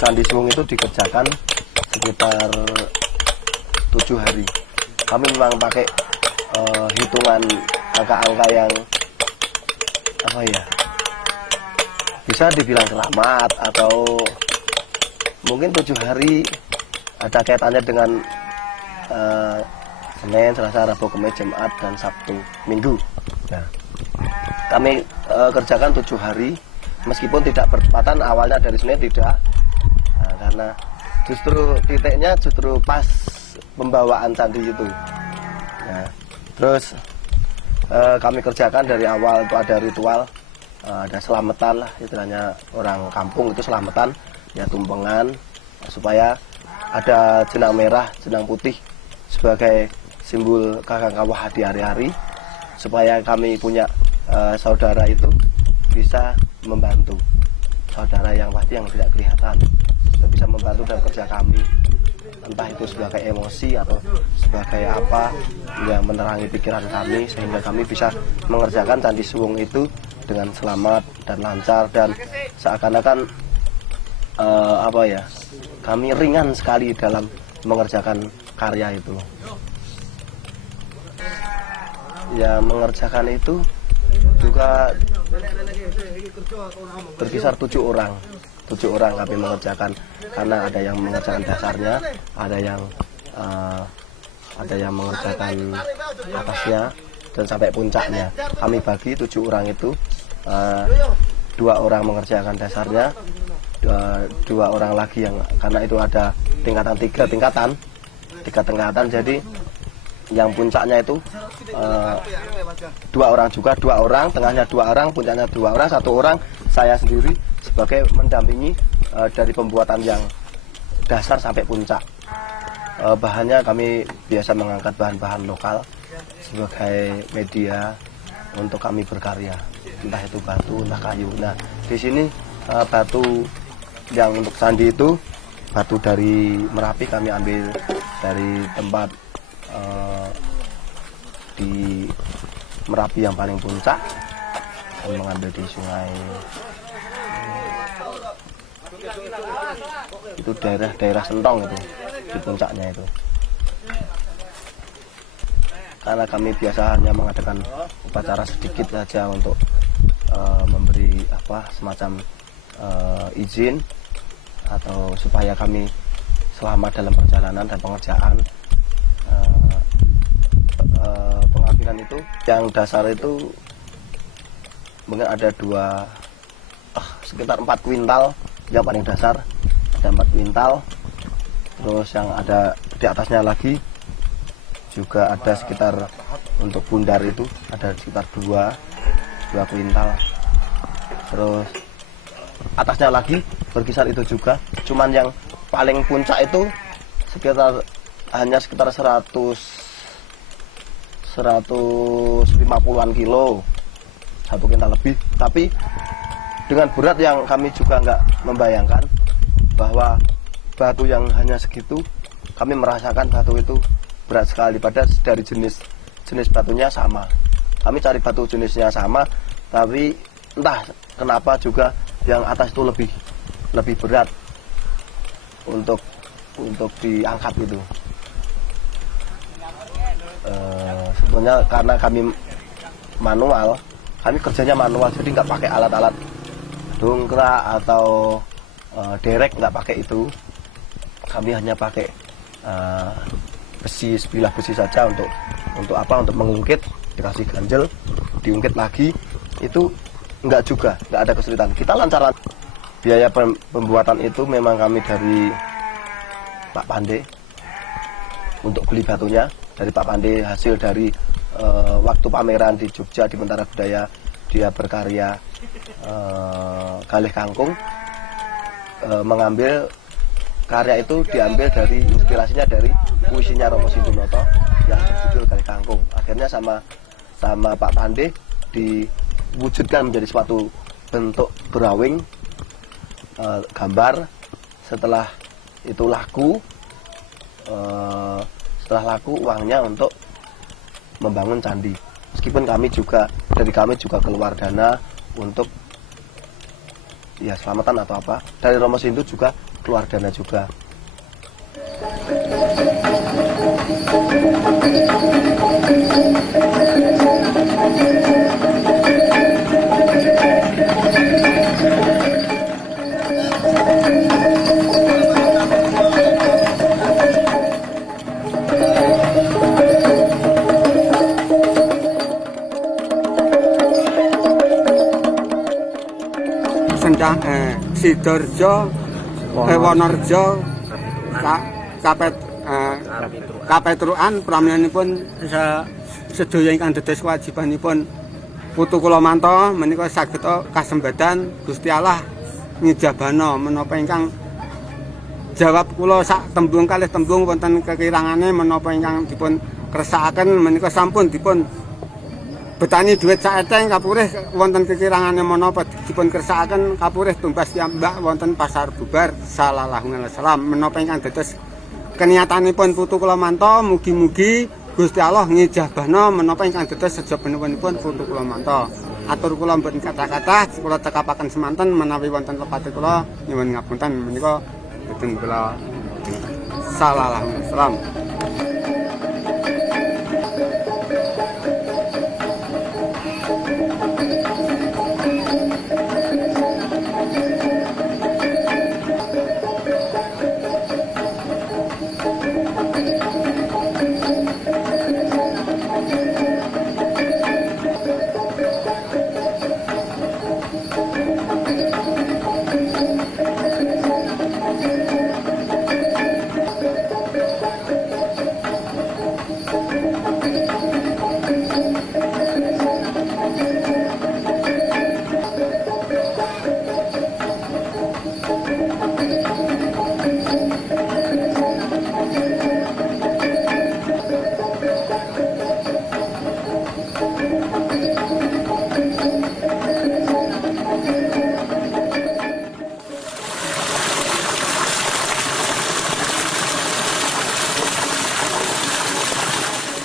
Candi Suwung itu dikerjakan sekitar 7 hari. Kami memang pakai hitungan angka-angka yang apa ya, bisa dibilang keramat, atau mungkin 7 hari ada kaitannya dengan Senin, Selasa, Rabu, Kamis, Jumat, dan Sabtu, Minggu. Nah, kami kerjakan 7 hari, meskipun tidak bertepatan awalnya dari Senin, tidak. Nah, karena justru titiknya justru pas pembawaan candi itu. Nah, terus kami kerjakan dari awal itu ada ritual, ada selamatan lah, istilahnya orang kampung itu selamatan, ya tumpengan, supaya ada jenang merah, jenang putih sebagai simbol kakang kawah di hari-hari, supaya kami punya saudara itu bisa membantu, saudara yang pasti yang tidak kelihatan, bisa membantu dalam kerja kami, entah itu sebagai emosi atau sebagai apa yang menerangi pikiran kami, sehingga kami bisa mengerjakan Candi Suwung itu dengan selamat dan lancar, dan seakan-akan apa ya, kami ringan sekali dalam mengerjakan karya itu. Ya, mengerjakan itu juga berkisar 7 orang. 7 orang kami mengerjakan, karena ada yang mengerjakan dasarnya, ada yang mengerjakan atasnya dan sampai puncaknya. Kami bagi 7 orang itu, 2 orang mengerjakan dasarnya, 2 orang lagi yang, karena itu ada tingkatan 3 tingkatan, jadi yang puncaknya itu 2 orang juga, 2 orang, tengahnya 2 orang, puncaknya 2 orang, 1 orang saya sendiri sebagai mendampingi dari pembuatan yang dasar sampai puncak. Bahannya kami biasa mengangkat bahan-bahan lokal sebagai media untuk kami berkarya, entah itu batu, entah kayu. Nah, di sini batu yang untuk candi itu, batu dari Merapi kami ambil dari tempat di Merapi yang paling puncak, kami mengambil di sungai itu, daerah Sentong itu, di puncaknya itu. Karena kami biasa hanya mengadakan upacara sedikit saja untuk memberi semacam izin, atau supaya kami selamat dalam perjalanan dan pengerjaan. Pengambilan itu yang dasar itu mungkin ada sekitar 4 kuintal yang paling dasar, ada 4 kuintal. Terus yang ada di atasnya lagi juga ada sekitar, untuk bundar itu ada sekitar 2 kuintal. Terus atasnya lagi berkisar itu juga, cuman yang paling puncak itu hanya sekitar 150-an kilo, 1 kuintal lebih. Tapi dengan berat yang kami juga nggak membayangkan bahwa batu yang hanya segitu, kami merasakan batu itu berat sekali. Padahal dari jenis batunya sama, kami cari batu jenisnya sama, tapi entah kenapa juga yang atas itu lebih berat untuk diangkat itu. Sebenarnya karena kami manual, kami kerjanya manual, jadi nggak pakai alat-alat dongkrak atau derek, nggak pakai itu. Kami hanya pakai bilah besi saja untuk mengungkit, dikasih ganjel, diungkit lagi. Itu nggak ada kesulitan, kita lancaran. Biaya pembuatan itu memang kami dari Pak Pande, untuk beli batunya dari Pak Pande, hasil dari waktu pameran di Jogja di Mentara Budaya, dia berkarya Galih Kangkung, mengambil karya itu, diambil dari inspirasinya dari puisinya Romo Sindunoto yang berjudul Galih Kangkung. Akhirnya sama Pak Pande diwujudkan menjadi suatu bentuk drawing, gambar. Setelah itu laku, uangnya untuk membangun candi. Meskipun kami juga keluar dana untuk ya selamatan atau apa. Dari Romo Sindu juga keluar dana juga. Sidoarjo, Wonorejo, Kapetrukan pramanipun sedaya ingkang dados kewajibanipun putu kula manto menika saged kasembadan Gusti Allah ngijabana menapa ingkang jawab kula sak tembung kalih tembung wonten kekirangane menapa ingkang dipun kersakaken menika sampun dipun betani duit saeteng kapurih wonten kekirangane menapa dipun kersakaken kapurih tumbas piyambak wonten pasar bubar sallallahu alaihi wasallam menapa ingkang dados keniatanipun putu kula manto mugi-mugi Gusti Allah ngijabahna menapa ingkang dados sejabenipun putu kula manto. Atur kula mboten kata-kata kula cekapaken semanten menawi wonten lepate kula nyuwun ngapunten menika boten kula sallallahu alaihi wasallam.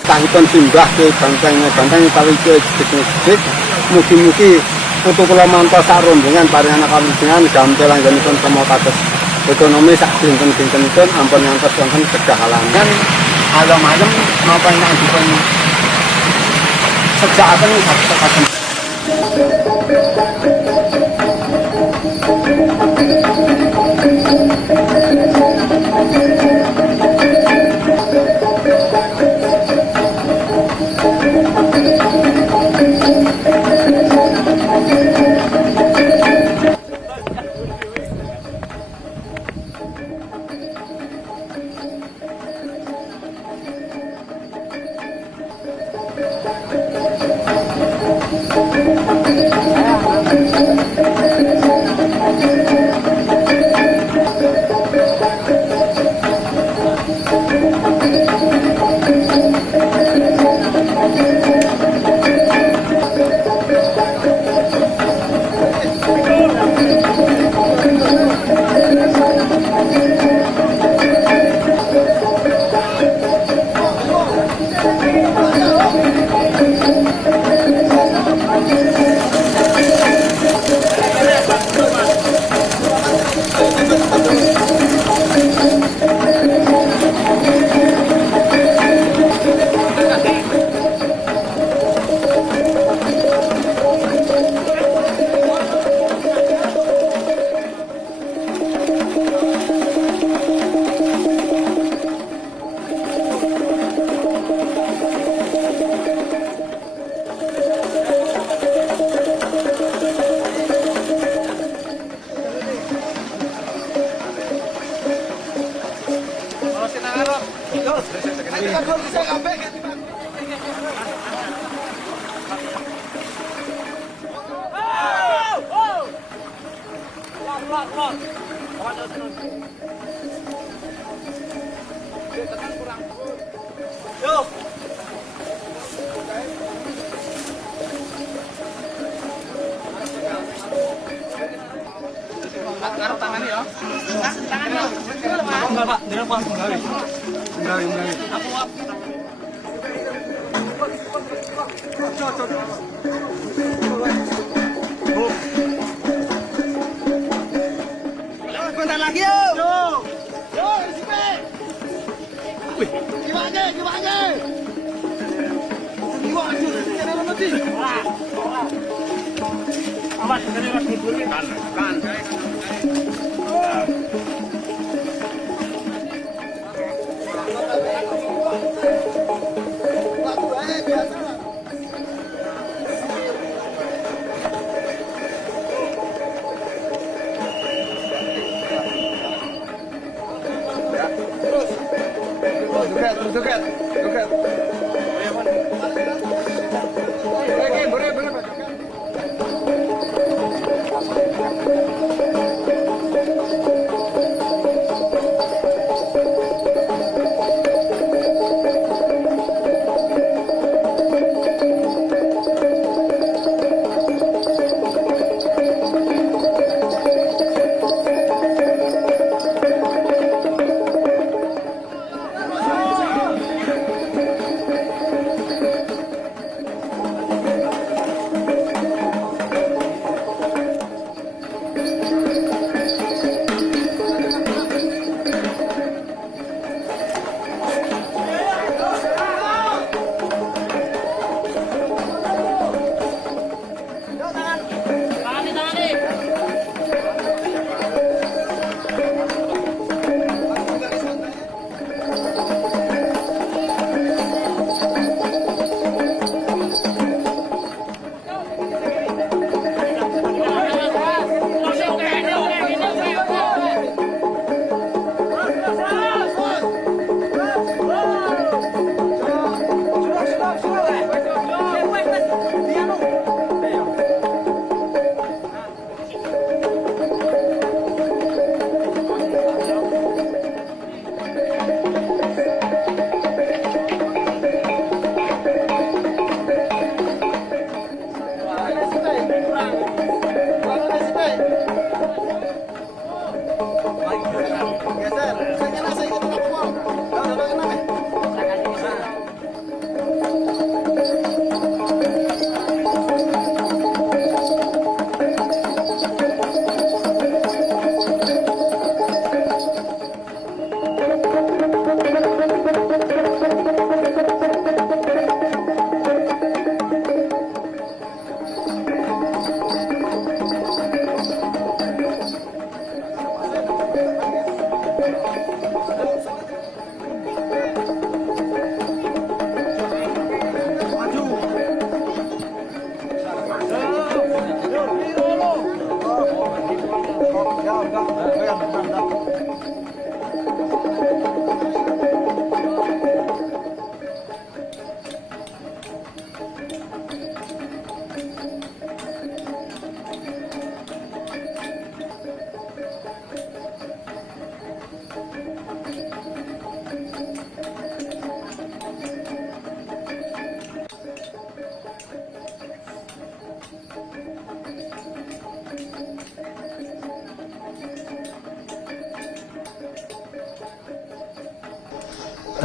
Tahipun simbah ke banteng utawi ke jedhik mugi-mugi putu kula manto sak rombongan paringan kawijinan gampil langganipun kados ekonomi sak dinten-dintenipun ampun ngantos wonten kedahalangan ayam-ayam napa ingkang dipun sejakaken saged Bentar lagi yuk.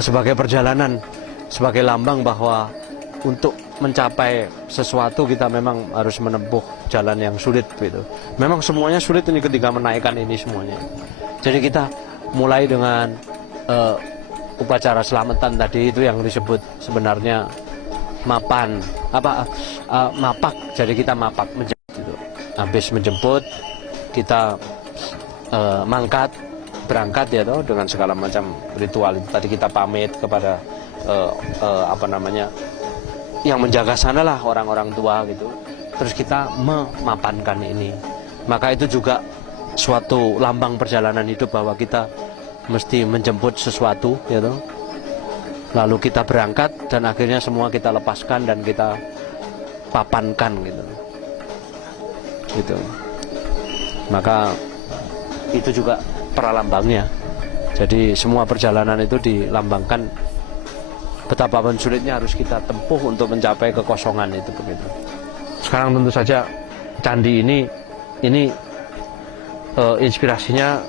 sebagai perjalanan, sebagai lambang bahwa untuk mencapai sesuatu kita memang harus menempuh jalan yang sulit gitu. Memang semuanya sulit ini ketika menaikkan ini semuanya. Jadi kita mulai dengan upacara selamatan tadi itu yang disebut sebenarnya mapan mapak. Jadi kita mapak menjemput gitu. Habis menjemput kita mangkat berangkat ya toh dengan segala macam ritual itu tadi kita pamit kepada yang menjaga sana lah orang-orang tua gitu. Terus kita memapankan ini. Maka itu juga suatu lambang perjalanan hidup bahwa kita mesti menjemput sesuatu ya toh. Lalu kita berangkat dan akhirnya semua kita lepaskan dan kita papankan gitu. Gitu. Maka itu juga pralambangnya. Jadi semua perjalanan itu dilambangkan betapapun sulitnya harus kita tempuh untuk mencapai kekosongan itu begitu. Sekarang tentu saja candi ini inspirasinya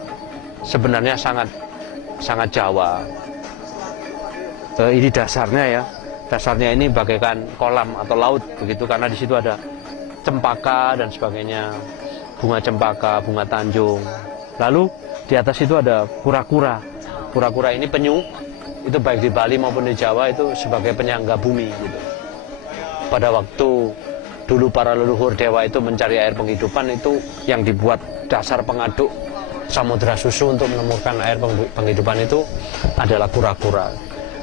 sebenarnya sangat Jawa. Ini dasarnya ya. Dasarnya ini bagaikan kolam atau laut begitu karena di situ ada cempaka dan sebagainya. Bunga cempaka, bunga tanjung. Lalu di atas itu ada kura-kura. Kura-kura ini penyu, itu baik di Bali maupun di Jawa itu sebagai penyangga bumi gitu. pada waktu dulu para leluhur dewa itu mencari air penghidupan, itu yang dibuat dasar pengaduk samudra susu untuk menemukan air penghidupan itu adalah kura-kura.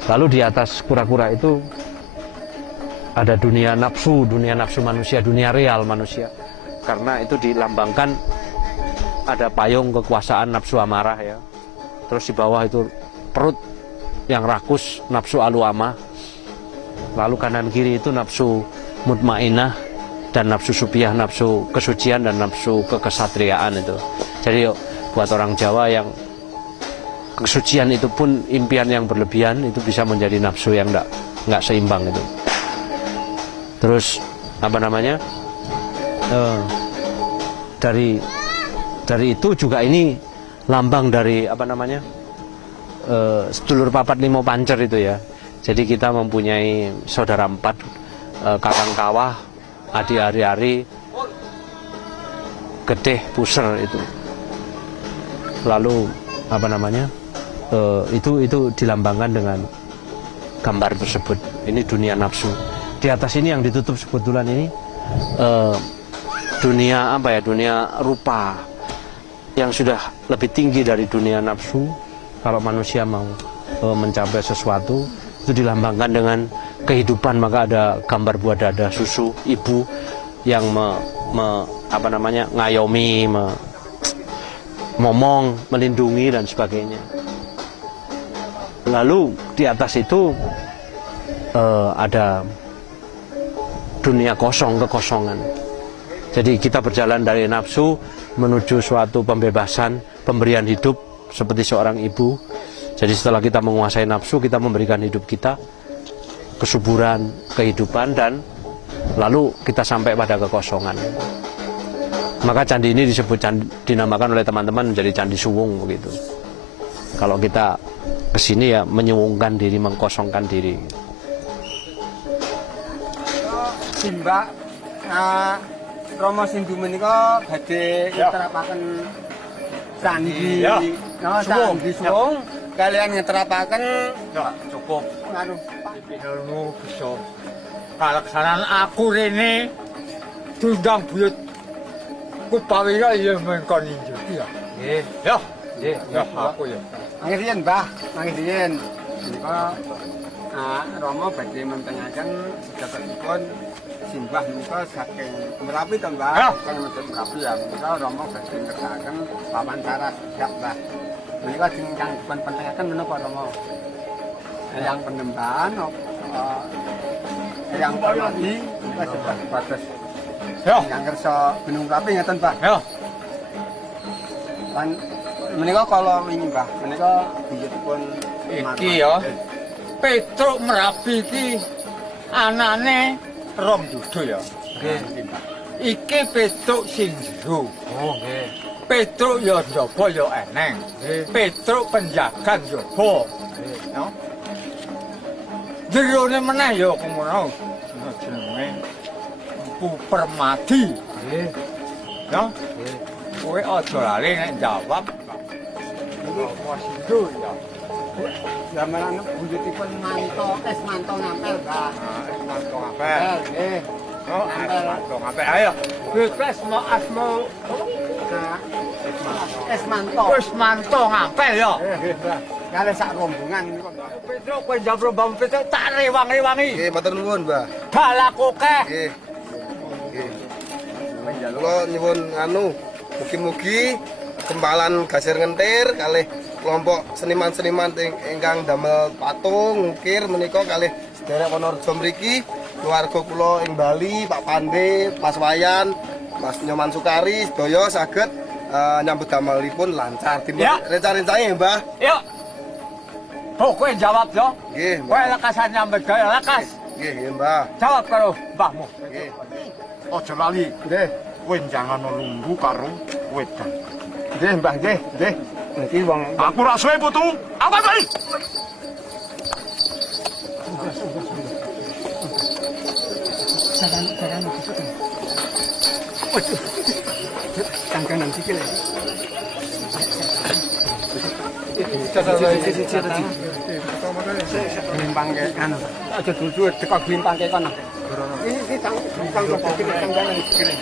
Lalu di atas kura-kura itu ada dunia nafsu manusia, dunia real manusia. Karena itu dilambangkan ada payung kekuasaan nafsu amarah ya. Terus di bawah itu perut yang rakus, nafsu aluamah. Lalu kanan kiri itu nafsu mutmainah dan nafsu supiah, nafsu kesucian dan nafsu kekesatriaan itu. Jadi buat orang Jawa yang kesucian itu pun impian yang berlebihan itu bisa menjadi nafsu yang nggak seimbang itu. Terus apa namanya? Dari itu juga ini lambang dari apa namanya, sedulur papat limo pancer itu ya. Jadi kita mempunyai saudara empat, kakang kawah, adi ari-ari, gedeh puser itu. Lalu apa namanya, itu dilambangkan dengan gambar tersebut. Ini dunia nafsu. Di atas ini yang ditutup kebetulan ini dunia apa ya, dunia rupa yang sudah lebih tinggi dari dunia nafsu. Kalau manusia mau mencapai sesuatu itu dilambangkan dengan kehidupan, maka ada gambar buah dada susu ibu yang apa namanya, ngayomi, ngomong, melindungi dan sebagainya. Lalu di atas itu ada dunia kosong, kekosongan. Jadi kita berjalan dari nafsu menuju suatu pembebasan, pemberian hidup seperti seorang ibu. Jadi setelah kita menguasai nafsu, kita memberikan hidup kita, kesuburan, kehidupan, dan lalu kita sampai pada kekosongan. Maka candi ini dinamakan oleh teman-teman menjadi Candi Suwung begitu. Kalau kita kesini ya menyuwungkan diri, mengkosongkan diri. Simbah Rama Sindhu menika badhe ngeterapaken candi, candi Suwung kalian ngeterapaken cukup anu ilmu bisa kalaksanan aku rene tundang buyut kupawira ya mengkon injuki ya. Nggih. Ya, nggih, ya aku ya. Mangke riyen, Mbah, mangke riyen. Menika Rama badhe mentengaken sejatipun simbah menika saking Merapi to, Mbah. Saking Merapi ya. Menika Rama badhe ngertakaken wawancara siap, Mbah. Menika ingkang dipun pentengaken menapa Rama? Yang penembahan yang Parwati menika sebatas Ya, yang kersa Gunung Merapi ngeten, Mbah. ya. Lan menika kala wingi, Mbah, menika buyutipun Iki ya. Petruk Merapi iki anane Rom Dudo ya. Nggih, Mbah. Iki Petruk sing jero. Oh, nggih. Petruk ya njaba ya eneng. Petruk penjagan njaba. Ya. Jerone meneh ya kumono. Jenenge Empu Permadi. Nggih. Ya. Kowe aja lali nek jawab. Iki Wasido ya. Zaman buyutipun manto, es manto ngampel, Mbah. Mantu ngapel. Nggih. Oh, mantu ngapel. Ayo. Wis mau asmo Es manto. wis mantu ngapel ya. Nggih, Mbah. Kali sak rombongan niku, Mbah. Petruk kowe njabro bambu Petruk tak rewang-rewangi. Nggih, matur nuwun, Mbah. Dalakoke. Nggih. Nggih. Kula nyuwun mugi-mugi kempalan Gasir Ngentir kalih kelompok seniman-seniman ingkang damel patung ngukir menika kalih sederek Wonorejo mriki, keluarga kula ing Bali, Pak Pande, Mas Wayan, Mas Nyoman Sukari sedaya saged nyambut damelipun lancar. Ya. Rencan-rencane, Mbah. Yuk. Tuh kowe jawab yo. Nggih, Kowe Mbah. lekasan nyambet gaya lekas. Nggih, nggih, Mbah. Jawab karo mbahmu. Nggih. Aja lali, Nggih. kowe jangan nunggu karo wedan. Nggih, Mbah, nggih, nggih. Niki wong Aku ra suwe putu. Apa bae? kangkangan sikil ya. Glimpang ke anu. Aja dudu teko glimpang ke kono. ini tanggal segini.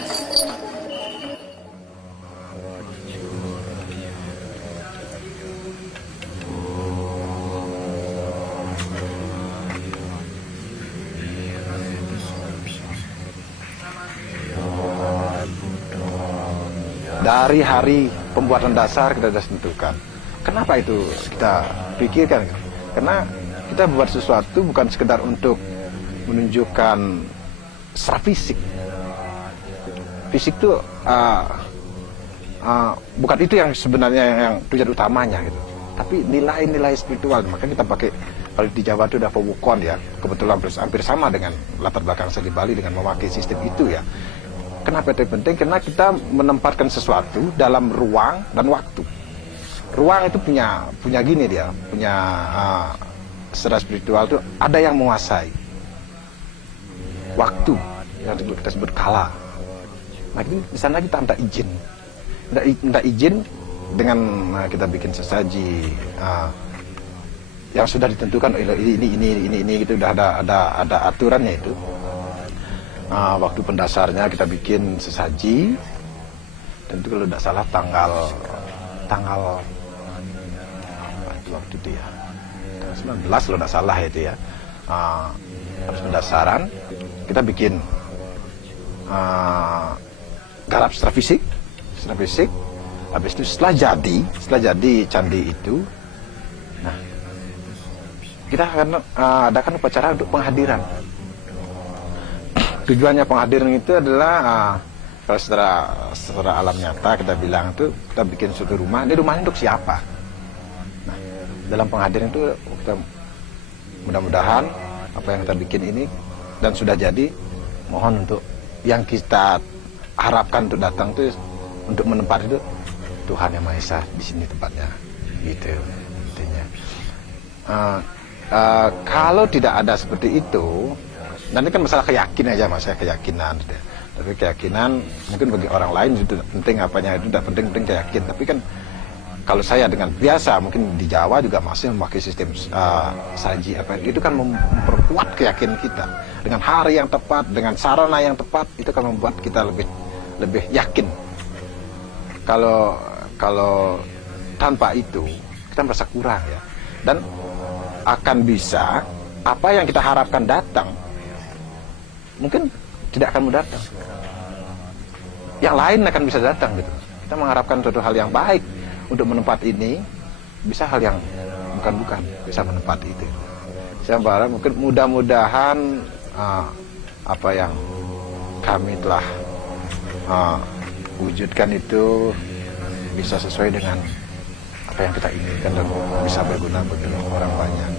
Dari hari pembuatan dasar kita sudah tentukan. Kenapa itu kita pikirkan? Karena kita buat sesuatu bukan sekedar untuk menunjukkan secara fisik. Fisik itu bukan itu yang sebenarnya yang tujuan utamanya gitu. Tapi nilai-nilai spiritual. Maka kita pakai, kalau di Jawa itu ada Powukon ya. Kebetulan hampir sama dengan latar belakang saya di Bali dengan memakai sistem itu ya. Kenapa itu penting? Karena kita menempatkan sesuatu dalam ruang dan waktu. Ruang itu punya gini dia, punya secara spiritual itu ada yang menguasai. Waktu yang kita sebut kala. Nah, di sana kita minta izin dengan kita bikin sesaji yang sudah ditentukan ini gitu, udah ada aturannya itu. Waktu pendasarnya kita bikin sesaji, dan itu kalau tidak salah tanggal waktu itu ya, tanggal 19 kalau tidak salah itu ya. Habis pendasaran kita bikin garap secara fisik. Habis itu setelah jadi candi itu, nah kita akan adakan upacara untuk penghadiran. Tujuannya penghadiran itu adalah kalau secara alam nyata kita bilang itu kita bikin suatu rumah. Ini rumahnya untuk siapa? Nah, dalam penghadiran itu kita mudah-mudahan apa yang kita bikin ini dan sudah jadi, mohon untuk yang kita harapkan untuk datang itu untuk menempati itu Tuhan Yang Maha Esa di sini tempatnya, gitu intinya. Kalau tidak ada seperti itu, nanti kan masalah keyakinan aja mas, keyakinan. Tapi keyakinan mungkin bagi orang lain itu penting, apanya itu tidak penting keyakin. Tapi kan kalau saya dengan biasa mungkin di Jawa juga masih memakai sistem saji apa itu kan memperkuat keyakinan kita dengan hari yang tepat, dengan sarana yang tepat, itu kan membuat kita lebih yakin. Kalau tanpa itu kita merasa kurang ya, dan akan bisa apa yang kita harapkan datang mungkin tidak akan mudah datang. Yang lain akan bisa datang gitu. Kita mengharapkan suatu hal yang baik untuk menempati ini, bisa hal yang bukan bisa menempati itu. Saya berharap mungkin mudah-mudahan apa yang kami telah wujudkan itu bisa sesuai dengan apa yang kita inginkan dan bisa berguna bagi orang banyak.